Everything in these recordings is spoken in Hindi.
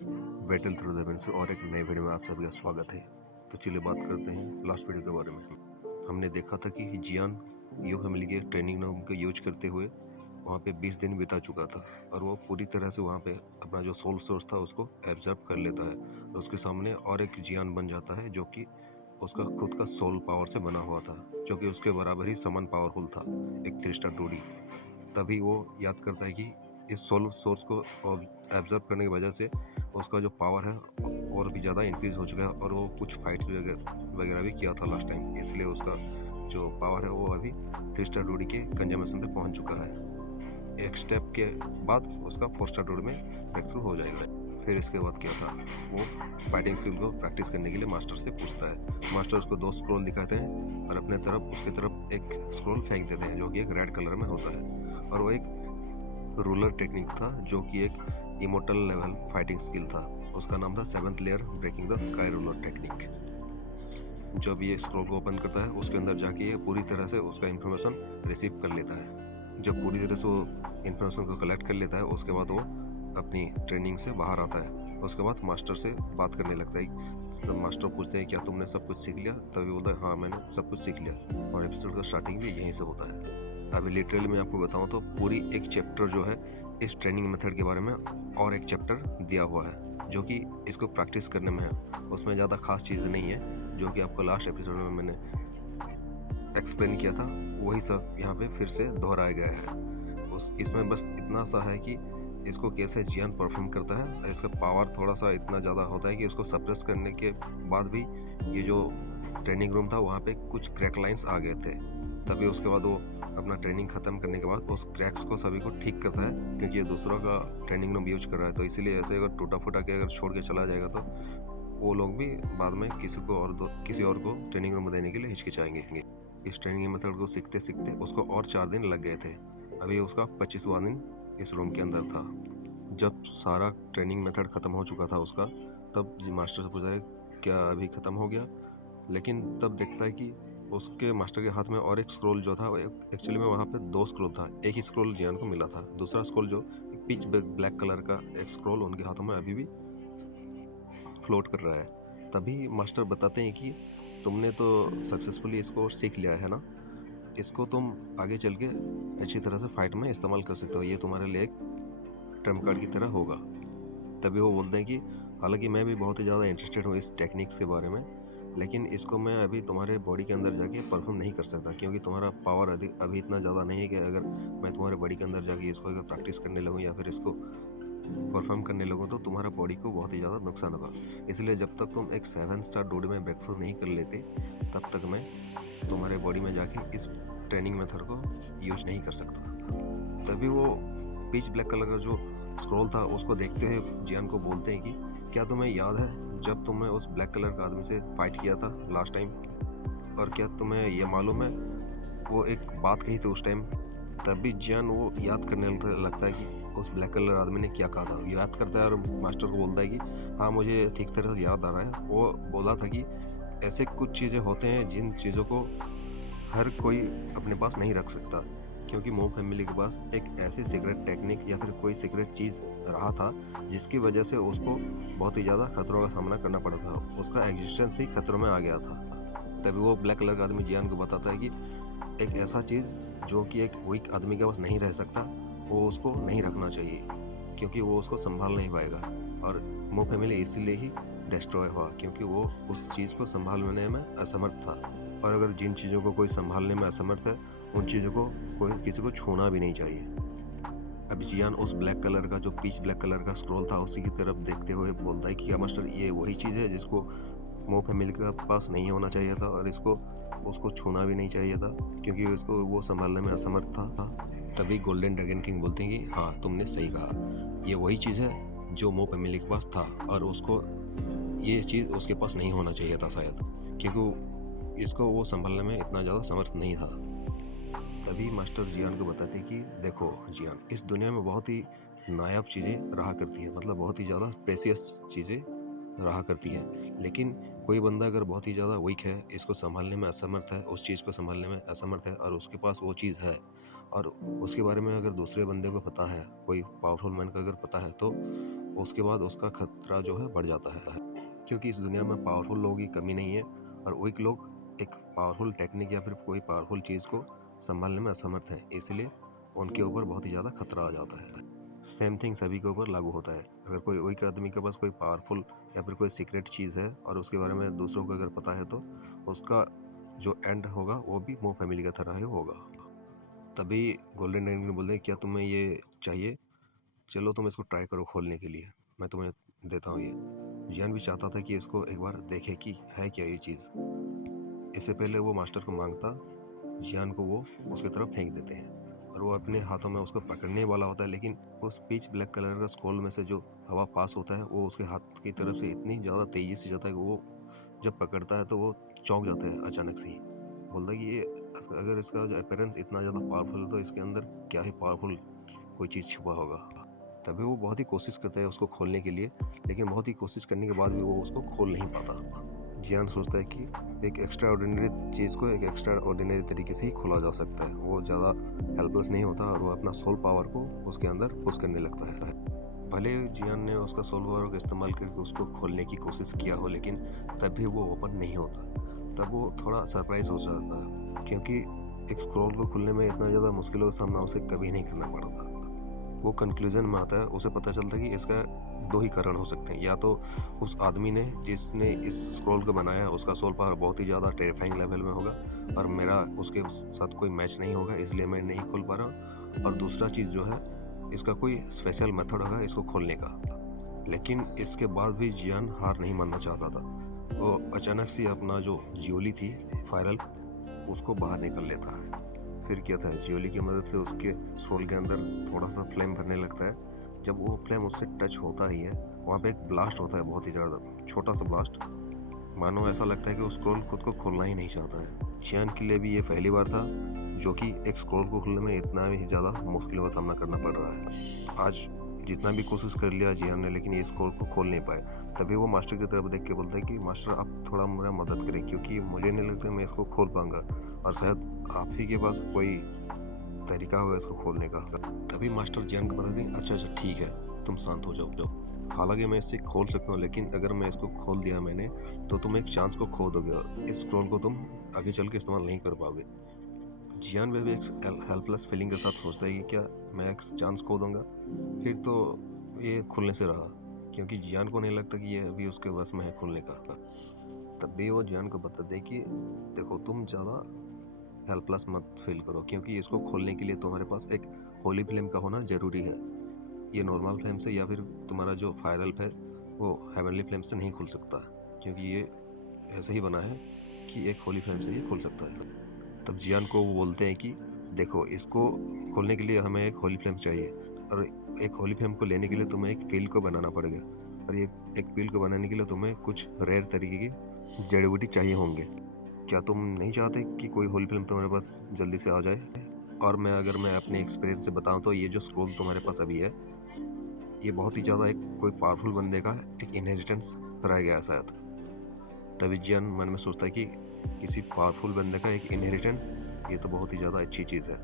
बैटल थ्रू द विंड्स और एक नए वीडियो में आप सभी का स्वागत है। तो चलिए बात करते हैं लास्ट वीडियो के बारे में। हमने देखा था कि जियान यू फैमिली के ट्रेनिंग रूम को यूज करते हुए वहाँ पे 20 दिन बिता चुका था और वो पूरी तरह से वहाँ पे अपना जो सोल सोर्स था उसको एब्जॉर्ब कर लेता है। तो उसके सामने और एक जियान बन जाता है जो कि उसका खुद का सोल पावर से बना हुआ था, जो कि उसके बराबर ही समान पावरफुल था, एक 3 स्टार डूडी। तभी वो याद करता है कि इस सोल सोर्स को एब्जॉर्ब करने की वजह से उसका जो पावर है और भी ज़्यादा इंक्रीज हो चुका है और वो कुछ फाइट्स वगैरह भी किया था लास्ट टाइम, इसलिए उसका जो पावर है वो अभी 3 स्टार डूडी के कंजम्पशन पे पहुंच चुका है। एक स्टेप के बाद उसका 4 स्टार डूडी में ब्रेक थ्रू हो जाएगा। फिर इसके बाद क्या था, वो फाइटिंग स्किल को प्रैक्टिस करने के लिए मास्टर से पूछता है। मास्टर उसको 2 स्क्रोल दिखाते हैं और अपने तरफ उसकी तरफ एक स्क्रोल फेंक देते हैं जो कि एक रेड कलर में होता है और वो एक रूलर टेक्निक था जो कि एक इमोर्टल लेवल फाइटिंग स्किल था। उसका नाम था 7th layer breaking the sky ruler technique. जब ये स्क्रोल को ओपन करता है उसके अंदर जाके ये पूरी तरह से उसका इन्फॉर्मेशन रिसीव कर लेता है। जब पूरी तरह से वो इन्फॉर्मेशन को कलेक्ट कर लेता है उसके बाद वो अपनी ट्रेनिंग से बाहर आता है। उसके बाद मास्टर से बात करने लगता है। सब मास्टर पूछते हैं क्या तुमने सब कुछ सीख लिया? तभी बोलता है हाँ मैंने सब कुछ सीख लिया। और एपिसोड का स्टार्टिंग भी यहीं से होता है। अभी लिटरली मैं आपको बताऊं तो पूरी एक चैप्टर जो है इस ट्रेनिंग मेथड के बारे में और एक चैप्टर दिया हुआ है जो कि इसको प्रैक्टिस करने में है। उसमें ज़्यादा खास चीज़ें नहीं है जो कि आपको लास्ट एपिसोड में मैंने एक्सप्लेन किया था, वही सब यहाँ पे फिर से दोहराया गया है। इसमें बस इतना सा है कि इसको कैसे जियान परफॉर्म करता है। इसका पावर थोड़ा सा इतना ज़्यादा होता है कि उसको सप्रेस करने के बाद भी ये जो ट्रेनिंग रूम था वहाँ पे कुछ क्रैक लाइंस आ गए थे। तभी उसके बाद वो अपना ट्रेनिंग ख़त्म करने के बाद उस क्रैक्स को सभी को ठीक करता है, क्योंकि ये दूसरों का ट्रेनिंग रूम यूज कर रहा है। तो इसीलिए ऐसे अगर टूटा फूटा के अगर छोड़ के चला जाएगा तो वो लोग भी बाद में किसी और को ट्रेनिंग रूम देने के लिए हिचकिचाएंगे। इस ट्रेनिंग मेथड को सीखते सीखते उसको और 4 दिन लग गए थे। अभी उसका 25वां दिन इस रूम के अंदर था। जब सारा ट्रेनिंग मेथड ख़त्म हो चुका था उसका, तब मास्टर से पूछा है क्या अभी ख़त्म हो गया? लेकिन तब देखता है कि उसके मास्टर के हाथ में और एक स्क्रोल जो था, एक्चुअली में वहाँ पे 2 स्क्रोल था। एक ही स्क्रोल जियान को मिला था, दूसरा स्क्रोल जो पिच ब्लैक कलर का एक स्क्रोल उनके हाथों में अभी भी फ्लोट कर रहा है। तभी मास्टर बताते हैं कि तुमने तो सक्सेसफुली इसको सीख लिया है ना, इसको तुम आगे चल के अच्छी तरह से फाइट में इस्तेमाल कर सकते हो, ये तुम्हारे लिए एक ट्रम्प कार्ड की तरह होगा। तभी वो बोलते हैं कि हालांकि मैं भी बहुत ही ज़्यादा इंटरेस्टेड हूँ इस टेक्निक्स के बारे में, लेकिन इसको मैं अभी तुम्हारे बॉडी के अंदर जाके परफॉर्म नहीं कर सकता, क्योंकि तुम्हारा पावर अभी इतना ज़्यादा नहीं है कि अगर मैं तुम्हारे बॉडी के अंदर जाके इसको अगर प्रैक्टिस करने लगूँ या फिर इसको परफॉर्म करने लगो तो तुम्हारा बॉडी को बहुत ही ज़्यादा नुकसान होगा। इसलिए जब तक तुम एक 7 स्टार डूडी में ब्रेक थ्रू नहीं कर लेते तब तक मैं तुम्हारे बॉडी में जाके इस ट्रेनिंग मेथड को यूज नहीं कर सकता। तभी वो पिच ब्लैक कलर का जो स्क्रॉल था उसको देखते हुए जियान को बोलते हैं कि क्या तुम्हें याद है जब तुमने उस ब्लैक कलर का आदमी से फाइट किया था लास्ट टाइम, और क्या तुम्हें ये मालूम है वो एक बात कही थी उस टाइम? तभी जियान वो याद करने लगता है कि उस ब्लैक कलर आदमी ने क्या कहा था। याद करता है और मास्टर को बोलता है कि हाँ मुझे ठीक तरह से याद आ रहा है, वो बोला था कि ऐसे कुछ चीज़ें होते हैं जिन चीज़ों को हर कोई अपने पास नहीं रख सकता, क्योंकि मो फैमिली के पास एक ऐसी सीक्रेट टेक्निक या फिर कोई सीक्रेट चीज़ रहा था जिसकी वजह से उसको बहुत ही ज़्यादा खतरों का सामना करना पड़ा था। उसका एग्जिस्टेंस ही खतरों में आ गया था। तभी वो ब्लैक कलर का आदमी जियान को बताता है कि एक ऐसा चीज़ जो कि एक वीक आदमी के पास नहीं रह सकता, वो उसको नहीं रखना चाहिए, क्योंकि वो उसको संभाल नहीं पाएगा। और मो फैमिली इसीलिए ही डिस्ट्रॉय हुआ, क्योंकि वो उस चीज़ को संभालने में असमर्थ था। और अगर जिन चीज़ों को कोई संभालने में असमर्थ है उन चीज़ों को कोई किसी को छूना भी नहीं चाहिए। अब जियान उस ब्लैक कलर का जो पिच ब्लैक कलर का स्क्रॉल था उसी की तरफ देखते हुए बोलता है कि क्या मास्टर ये वही चीज़ है जिसको मो फैमिली के पास नहीं होना चाहिए था और इसको उसको छूना भी नहीं चाहिए था, क्योंकि इसको वो संभालने में असमर्थ था। तभी गोल्डन ड्रैगन किंग बोलते हैं कि हाँ तुमने सही कहा, ये वही चीज़ है जो मो फैमिली के पास था और उसको ये चीज़ उसके पास नहीं होना चाहिए था शायद, क्योंकि इसको वो संभालने में इतना ज़्यादा समर्थ नहीं था। तभी मास्टर जियान को बताते कि देखो जियान, इस दुनिया में बहुत ही नायाब चीज़ें रहा करती है, मतलब बहुत ही ज़्यादा प्रेशियस चीज़ें रहा करती है। लेकिन कोई बंदा अगर बहुत ही ज़्यादा वीक है, इसको सँभालने में असमर्थ है, उस चीज़ को सँभालने में असमर्थ है और उसके पास वो चीज़ है और उसके बारे में अगर दूसरे बंदे को पता है, कोई पावरफुल मैन को अगर पता है, तो उसके बाद उसका खतरा जो है बढ़ जाता है। क्योंकि इस दुनिया में पावरफुल लोगों की कमी नहीं है और वीक लोग एक पावरफुल टेक्निक या फिर कोई पावरफुल चीज़ को सँभालने में असमर्थ हैं, इसलिए उनके ऊपर बहुत ही ज़्यादा खतरा आ जाता है। सेम थिंग सभी के ऊपर लागू होता है। अगर कोई वीक आदमी के पास कोई पावरफुल या फिर कोई सीक्रेट चीज़ है और उसके बारे में दूसरों को अगर पता है, तो उसका जो एंड होगा वो भी मोह फैमिली की तरह ही होगा। तभी गोल्डन ड्रैगन बोलते हैं, क्या तुम्हें ये चाहिए? चलो तुम इसको ट्राई करो खोलने के लिए, मैं तुम्हें देता हूँ ये। जियान भी चाहता था कि इसको एक बार देखे कि है क्या ये चीज़। इससे पहले वो मास्टर को मांगता, जियान को वो उसकी तरफ फेंक देते हैं और वो अपने हाथों में उसको पकड़ने वाला होता है, लेकिन उस पिच ब्लैक कलर का स्क्रॉल में से जो हवा पास होता है वो उसके हाथ की तरफ से इतनी ज़्यादा तेज़ी से जाता है कि वो जब पकड़ता है तो वो चौंक जाता है अचानक से ही। बोलता है कि ये अगर इसका जो अपीयरेंस इतना ज़्यादा पावरफुल है तो इसके अंदर क्या ही पावरफुल कोई चीज़ छुपा होगा। तभी वो बहुत ही कोशिश करता है उसको खोलने के लिए, लेकिन बहुत ही कोशिश करने के बाद भी वो उसको खोल नहीं पाता। जियान सोचता है कि एक एक्स्ट्रा ऑर्डिनरी चीज़ को एक एक्स्ट्रा ऑर्डिनरी तरीके से ही खोला जा सकता है। वो ज़्यादा हेल्पलेस नहीं होता और वो अपना सोल पावर को उसके अंदर पुश करने लगता है। भले जियान ने उसका सोल पावर का इस्तेमाल करके उसको खोलने की कोशिश किया हो, लेकिन तब भी वो ओपन नहीं होता। तब वो थोड़ा सरप्राइज हो जाता है, क्योंकि एक स्क्रॉल को खोलने में इतना ज़्यादा मुश्किलों का सामना उसे कभी नहीं करना पड़ता। वो कंक्लूजन में आता है, उसे पता चलता है कि इसका दो ही कारण हो सकते हैं। या तो उस आदमी ने जिसने इस स्क्रॉल को बनाया है उसका सोल पावर बहुत ही ज़्यादा टेरिफाइंग लेवल में होगा और मेरा उसके साथ कोई मैच नहीं होगा, इसलिए मैं नहीं खोल पा रहा। और दूसरा चीज़ जो है, इसका कोई स्पेशल मेथड होगा इसको खोलने का। लेकिन इसके बाद भी जियान हार नहीं मानना चाहता था। वो अचानक से अपना जो जियोली थी फायरल, उसको बाहर निकल लेता है। फिर क्या था, जियोली की मदद से उसके सोल के अंदर थोड़ा सा फ्लेम भरने लगता है। जब वो फ्लेम उससे टच होता ही है, वहाँ पे एक ब्लास्ट होता है, बहुत ही ज़्यादा छोटा सा ब्लास्ट। मानो ऐसा लगता है कि वो स्क्रॉल खुद को खोलना ही नहीं चाहता है। जियान के लिए भी ये पहली बार था जो कि एक स्क्रॉल को खोलने में इतना ही ज़्यादा मुश्किलों का सामना करना पड़ रहा है। आज जितना भी कोशिश कर लिया जियान ने, लेकिन ये स्क्रॉल को खोल नहीं पाए। तभी वो मास्टर की तरफ देख के बोलता है कि मास्टर आप थोड़ा मेरा मदद करें, क्योंकि मुझे नहीं लगता मैं इसको खोल पाऊंगा और शायद आप ही के पास कोई तरीका होगा इसको खोलने का। तभी मास्टर जियान को बताते हैं, अच्छा अच्छा ठीक है, तुम शांत हो जाओ। हालांकि मैं इसे खोल सकता हूँ, लेकिन अगर मैं इसको खोल दिया मैंने, तो तुम एक चांस को खो दोगे और इस स्क्रॉल को तुम आगे चल के इस्तेमाल नहीं कर पाओगे। जियान में भी एक हेल्पलेस फीलिंग के साथ सोचता है कि क्या मैं एक चांस खो दूंगा, फिर तो ये खुलने से रहा, क्योंकि जियान को नहीं लगता कि ये अभी उसके बस में है खोलने का। तब भी वो जियान को बताते हैं कि देखो, तुम ज़्यादा हेल्पलेस मत फील करो, क्योंकि इसको खोलने के लिए तुम्हारे पास एक होली फ्लेम का होना ज़रूरी है। ये नॉर्मल फ्लेम से या फिर तुम्हारा जो फायरल है वो हेवनली फ्लेम से नहीं खुल सकता, क्योंकि ये ऐसे ही बना है कि एक होली फ्लेम से ही खुल सकता है। तब जियान को वो बोलते हैं कि देखो, इसको खोलने के लिए हमें एक होली फ्लेम चाहिए और एक होली फ्लेम को लेने के लिए तुम्हें एक पील को बनाना पड़ेगा और ये एक पील को बनाने के लिए तुम्हें कुछ रेयर तरीके की जड़ी बूटी चाहिए होंगे। क्या तुम नहीं चाहते कि कोई होली फिल्म तुम्हारे पास जल्दी से आ जाए? और मैं अपने एक्सपीरियंस से बताऊं तो ये जो स्क्रोल तुम्हारे पास अभी है, ये बहुत ही ज़्यादा एक कोई पावरफुल बंदे का एक इनहेरिटेंस रह गया है शायद। तभी जियान मन में सोचता है कि किसी पावरफुल बंदे का एक इनहेरिटेंस, ये तो बहुत ही ज़्यादा अच्छी चीज़ है।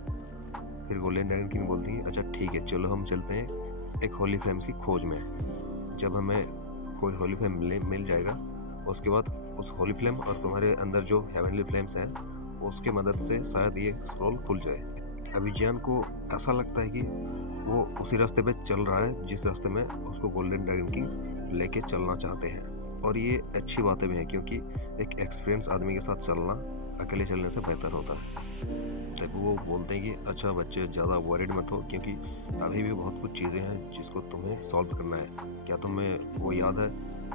फिर गोल्डन ड्रैगन किंग बोलती है, अच्छा ठीक है, चलो हम चलते हैं एक होली फ्लेम्स की खोज में। जब हमें कोई होली फ्लेम मिल जाएगा, उसके बाद उस होली फ्लेम और तुम्हारे अंदर जो हेवनली फ्लेम्स हैं उसके मदद से शायद ये स्क्रॉल खुल जाए। अभी जियान को ऐसा लगता है कि वो उसी रास्ते पे चल रहा है जिस रास्ते में उसको गोल्डन ड्रैगन किंग लेके चलना चाहते हैं। और ये अच्छी बातें भी हैं, क्योंकि एक एक्सपीरियंस आदमी के साथ चलना अकेले चलने से बेहतर होता है। तब वो बोलते हैं कि अच्छा बच्चे, ज़्यादा वरीड मत हो, क्योंकि अभी भी बहुत कुछ चीज़ें हैं जिसको तुम्हें सॉल्व करना है। क्या तुम्हें वो याद है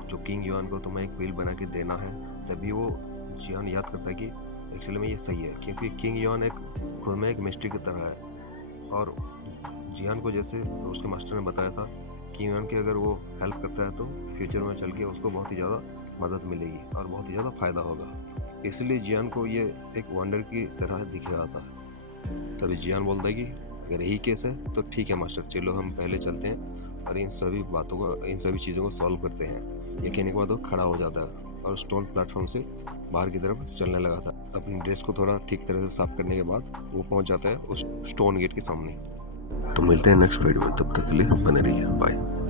जो किंग युआन को तुम्हें एक बिल बना के देना है? तभी वो जियान याद करता है कि एक्चुअली में ये सही है, क्योंकि किंग युआन एक खुद में एक मिस्ट्री की तरह है। और जियान को जैसे उसके मास्टर ने बताया था कि युआन की अगर वो हेल्प करता है तो फ्यूचर में चल के उसको बहुत ही ज़्यादा मदद मिलेगी और बहुत ही ज़्यादा फ़ायदा होगा। इसलिए जियान को ये एक वंडर की तरह दिख रहा था। तभी जियान बोलता है कि अगर यही केस है तो ठीक है मास्टर, चलो हम पहले चलते हैं और इन सभी बातों को, इन सभी चीज़ों को सॉल्व करते हैं। ये कहने के बाद वो खड़ा हो जाता है और स्टोन प्लेटफॉर्म से बाहर की तरफ चलने लगा था। अपनी ड्रेस को थोड़ा ठीक तरह से साफ करने के बाद वो पहुंच जाता है उस स्टोन गेट के सामने। तो मिलते हैं नेक्स्ट वीडियो में, तब तक के लिए बने रहिए, बाय।